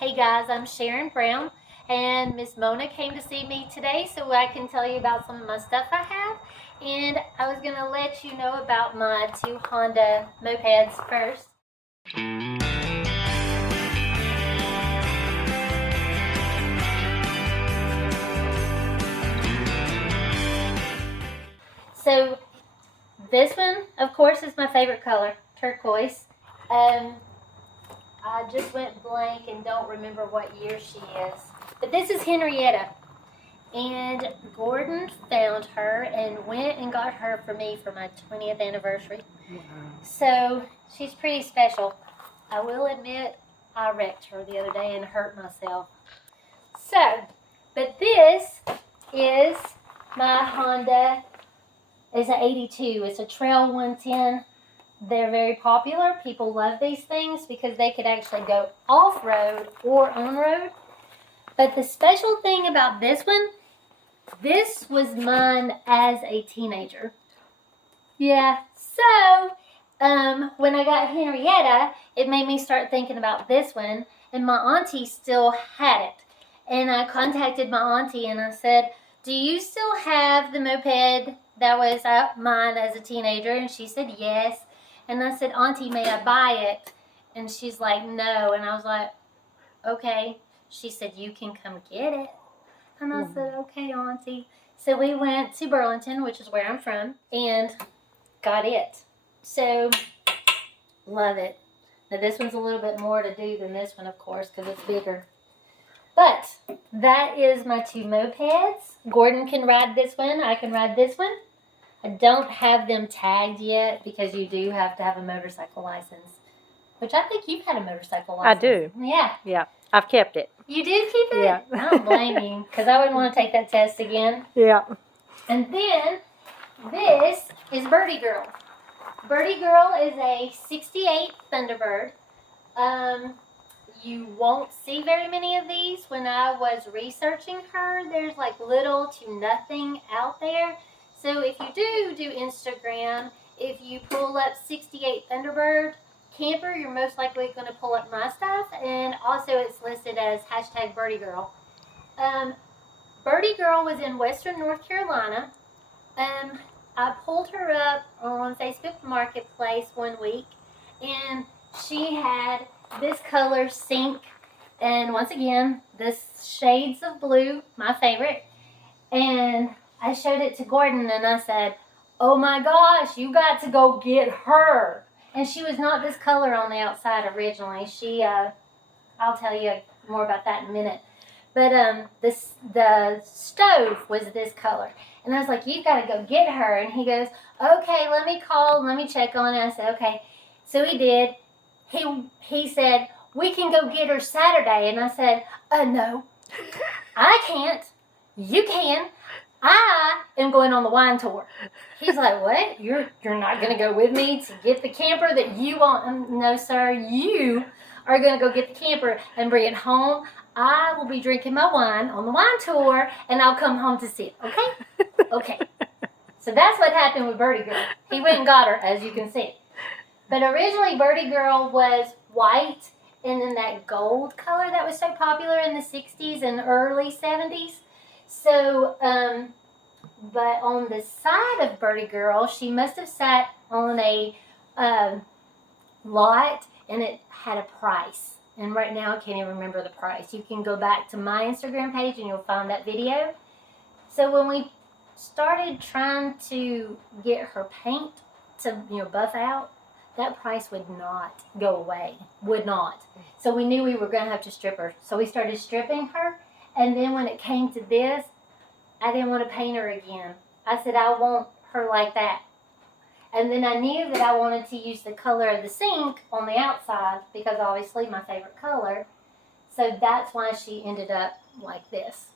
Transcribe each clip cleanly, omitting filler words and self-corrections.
Hey guys, I'm Sharon Brown, and Miss Mona came to see me today so I can tell you about some of my stuff I have. And I was going to let you know about my two Honda mopeds first. So this one, of course, is my favorite color, turquoise. I just went blank and don't remember what year she is. But this is Henrietta. And Gordon found her and went and got her for me for my 20th anniversary. Wow. So she's pretty special. I will admit I wrecked her the other day and hurt myself. So, but this is my Honda. It's an 82. It's a Trail 110. They're very popular. People love these things because they could actually go off-road or on-road. But the special thing about this one, this was mine as a teenager. Yeah, so when I got Henrietta, it made me start thinking about this one, and my auntie still had it. And I contacted my auntie and I said, do you still have the moped that was mine as a teenager? And she said, yes. And I said, Auntie, may I buy it? And she's like, no. And I was like, okay. She said, you can come get it. And I said, okay, Auntie. So we went to Burlington, which is where I'm from, and got it. So, love it. Now, this one's a little bit more to do than this one, of course, because it's bigger. But that is my two mopeds. Gordon can ride this one. I can ride this one. I don't have them tagged yet because you do have to have a motorcycle license, which I think you've had a motorcycle license. I do. Yeah. Yeah. I've kept it. You did keep it? Yeah. I don't blame you because I wouldn't want to take that test again. Yeah. And then this is Birdie Girl. Birdie Girl is a 68 Thunderbird. You won't see very many of these. When I was researching her, there's like little to nothing out there. So if you do Instagram, if you pull up 68 Thunderbird camper, you're most likely going to pull up my stuff. And also it's listed as hashtag Birdie Girl. Birdie Girl was in Western North Carolina. I pulled her up on Facebook Marketplace one week, and she had this color sink, and once again, this shades of blue, my favorite. And I showed it to Gordon, and I said, oh my gosh, you got to go get her. And she was not this color on the outside originally. She, I'll tell you more about that in a minute. But the stove was this color. And I was like, you've got to go get her. And he goes, okay, let me call, let me check on it. I said, okay. So he did. He said, we can go get her Saturday. And I said, no, I can't. You can. I am going on the wine tour. He's like, what? You're not going to go with me to get the camper that you want? No, sir. You are going to go get the camper and bring it home. I will be drinking my wine on the wine tour, and I'll come home to see it. Okay? Okay. So that's what happened with Birdie Girl. He went and got her, as you can see. But originally, Birdie Girl was white and in that gold color that was so popular in the 60s and early 70s. So, but on the side of Birdie Girl, she must have sat on a lot, and it had a price. And right now, I can't even remember the price. You can go back to my Instagram page, and you'll find that video. So when we started trying to get her paint to, buff out, that price would not go away. Would not. So we knew we were going to have to strip her. So we started stripping her. And then when it came to this, I didn't want to paint her again. I said, I want her like that. And then I knew that I wanted to use the color of the sink on the outside because obviously my favorite color. So that's why she ended up like this.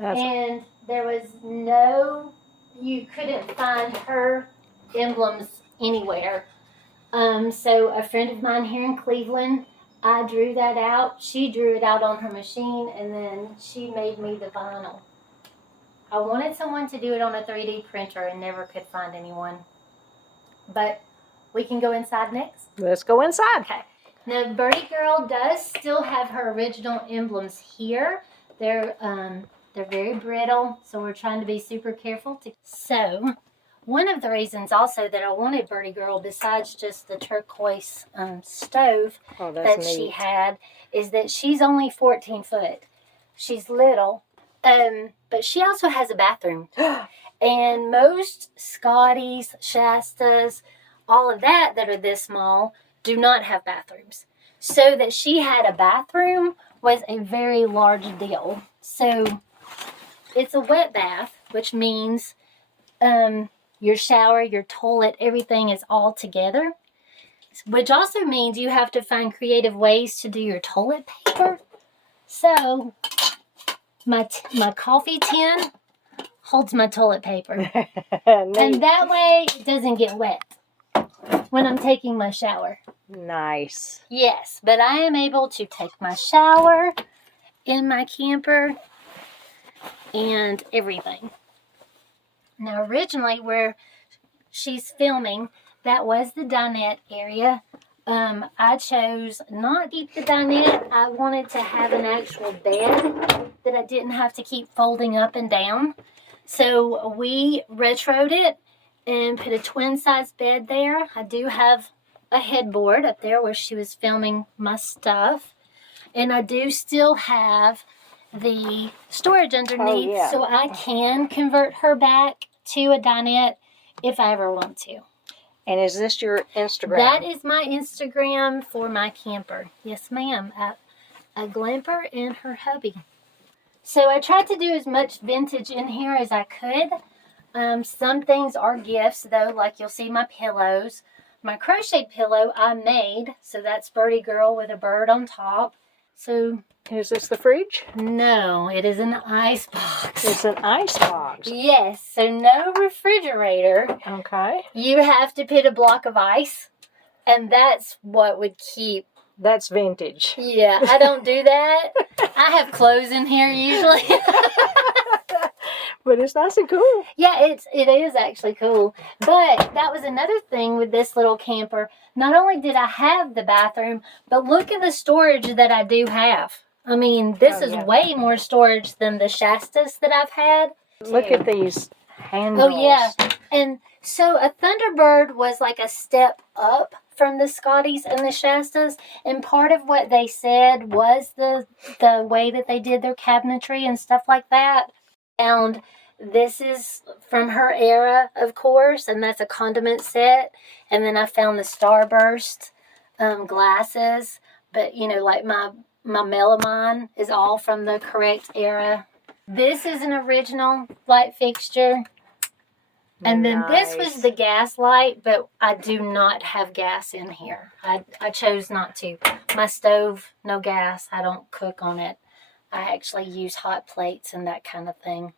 And there was you couldn't find her emblems anywhere. So a friend of mine here in Cleveland, I drew that out. She drew it out on her machine, and then she made me the vinyl. I wanted someone to do it on a 3D printer and never could find anyone. But we can go inside next. Let's go inside. Okay. Now, Birdie Girl does still have her original emblems here. They're very brittle, so we're trying to be super careful. So, one of the reasons also that I wanted Birdie Girl, besides just the turquoise stove that she had, is that she's only 14 foot. She's little, but she also has a bathroom. And most Scotties, Shastas, all of that are this small do not have bathrooms. So that she had a bathroom was a very large deal. So it's a wet bath, which means your shower, your toilet, everything is all together. Which also means you have to find creative ways to do your toilet paper. So my coffee tin holds my toilet paper. And that way it doesn't get wet when I'm taking my shower. Nice. Yes, but I am able to take my shower in my camper and everything. Now, originally where she's filming, that was the dinette area. I chose not to keep the dinette. I wanted to have an actual bed that I didn't have to keep folding up and down. So we retroed it and put a twin-size bed there. I do have a headboard up there where she was filming my stuff. And I do still have the storage underneath, so I can convert her back to a dinette if I ever want to. And is this your Instagram? That is my Instagram for my camper. Yes, ma'am. A Glamper and her hubby. So I tried to do as much vintage in here as I could. Some things are gifts, though, like you'll see my pillows. My crochet pillow I made, so that's Birdie Girl with a bird on top. So, is this the fridge? No, it is an ice box. It's an ice box. Yes, so no refrigerator. Okay. You have to put a block of ice, and that's what would keep. That's vintage. Yeah, I don't do that. I have clothes in here usually. But it's nice and cool. Yeah, it is actually cool. But that was another thing with this little camper. Not only did I have the bathroom, but look at the storage that I do have. I mean, this is way more storage than the Shastas that I've had. Look at these handles. Oh, yeah. And so a Thunderbird was like a step up from the Scotties and the Shastas. And part of what they said was the way that they did their cabinetry and stuff like that. And this is from her era, of course, and that's a condiment set. And then I found the Starburst glasses, but you know, like my melamine is all from the correct era. This is an original light fixture. And then this was the gas light, but I do not have gas in here. I chose not to. My stove, no gas. I don't cook on it. I actually use hot plates and that kind of thing.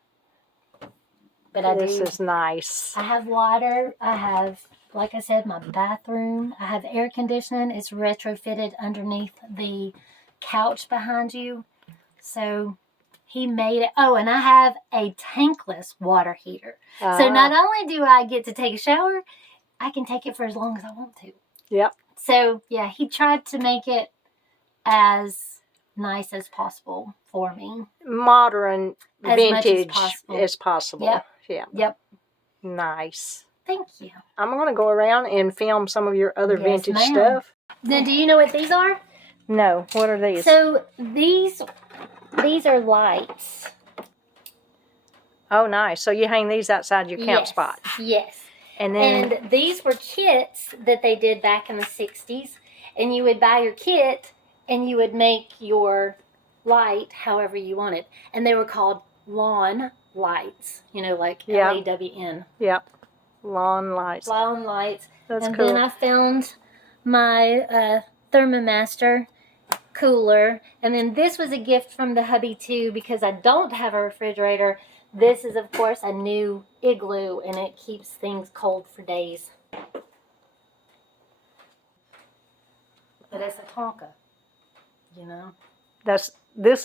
But this is nice. I have water. I have, like I said, my bathroom. I have air conditioning. It's retrofitted underneath the couch behind you. So he made it. Oh, and I have a tankless water heater. So not only do I get to take a shower, I can take it for as long as I want to. Yep. So, yeah, he tried to make it as nice as possible for me. Modern, as vintage as possible. Yep. Yeah. Yep. Nice. Thank you. I'm going to go around and film some of your other vintage stuff. Then do you know what these are? No. What are these? So these are lights. Oh, nice. So you hang these outside your camp spot. Yes. And these were kits that they did back in the 60s. And you would buy your kit and you would make your light however you wanted. And they were called lawn lights. You know, like LAWN. Yep. Lawn lights. Lawn lights. That's cool. And then I found my Thermomaster cooler. And then this was a gift from the hubby too, because I don't have a refrigerator. This is, of course, a new igloo, and it keeps things cold for days. But it's a Tonka, you know. This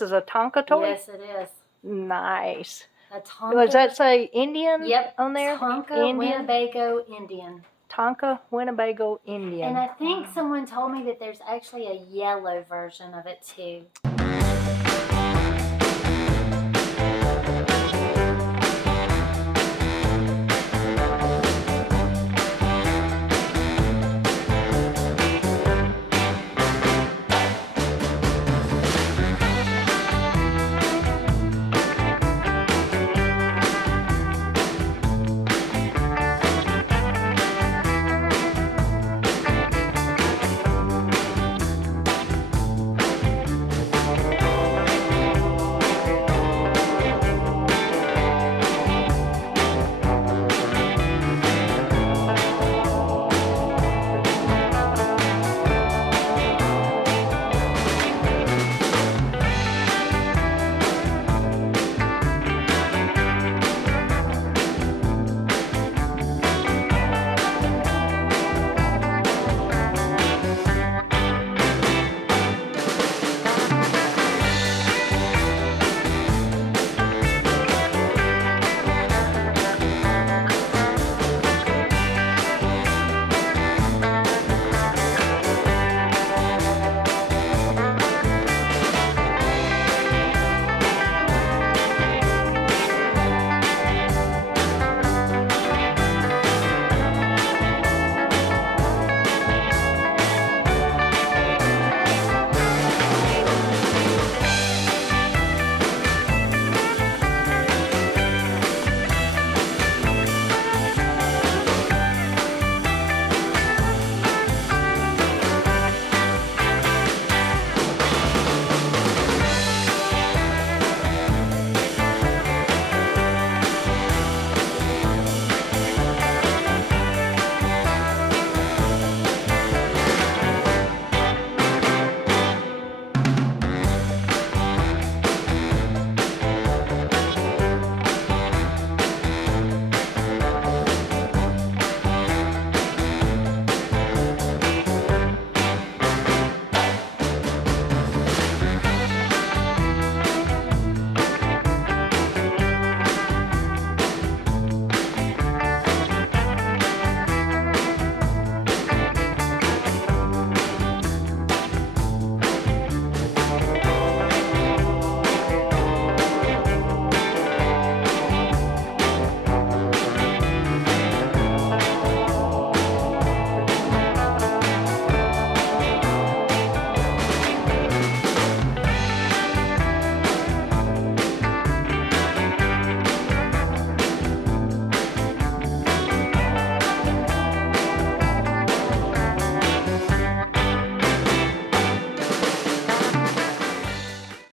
is a Tonka toy? Yes, it is. Nice. A Tonka. Does that say Indian Yep. on there? Tonka Indian? Winnebago Indian. Tonka Winnebago Indian. And I think someone told me that there's actually a yellow version of it too.